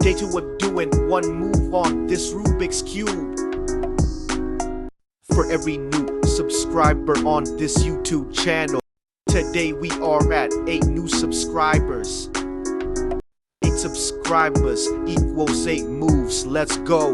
Day 2 of doing one move on this Rubik's Cube. For every new subscriber on this YouTube channel, today we are at 8 new subscribers. 8 subscribers equals 8 moves, let's go.